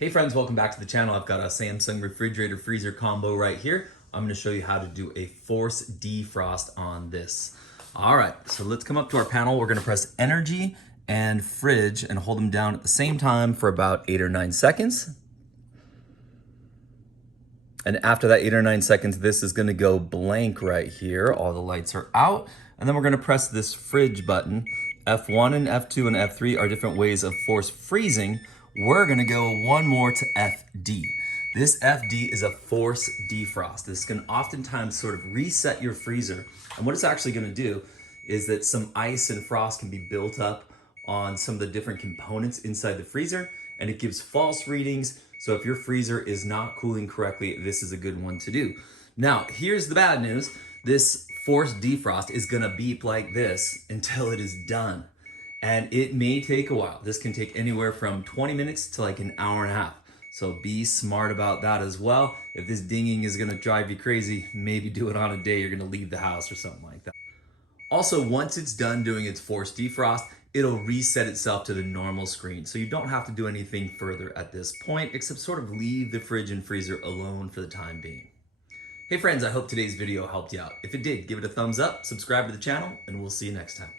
Hey friends, welcome back to the channel. I've got a Samsung refrigerator freezer combo right here. I'm gonna show you how to do a force defrost on this. All right, so let's come up to our panel. We're gonna press energy and fridge and hold them down at the same time for about 8 or 9 seconds. And after that 8 or 9 seconds, this is gonna go blank right here. All the lights are out. And then we're gonna press this fridge button. F1 and F2 and F3 are different ways of force freezing. We're gonna go one more to FD. This FD is a force defrost. This can oftentimes sort of reset your freezer. And what it's actually gonna do is that some ice and frost can be built up on some of the different components inside the freezer, and it gives false readings. So if your freezer is not cooling correctly, this is a good one to do. Now, here's the bad news. This force defrost is gonna beep like this until it is done. And it may take a while. This can take anywhere from 20 minutes to like an hour and a half. So be smart about that as well. If this dinging is gonna drive you crazy, maybe do it on a day you're gonna leave the house or something like that. Also, once it's done doing its force defrost, it'll reset itself to the normal screen. So you don't have to do anything further at this point, except sort of leave the fridge and freezer alone for the time being. Hey friends, I hope today's video helped you out. If it did, give it a thumbs up, subscribe to the channel, and we'll see you next time.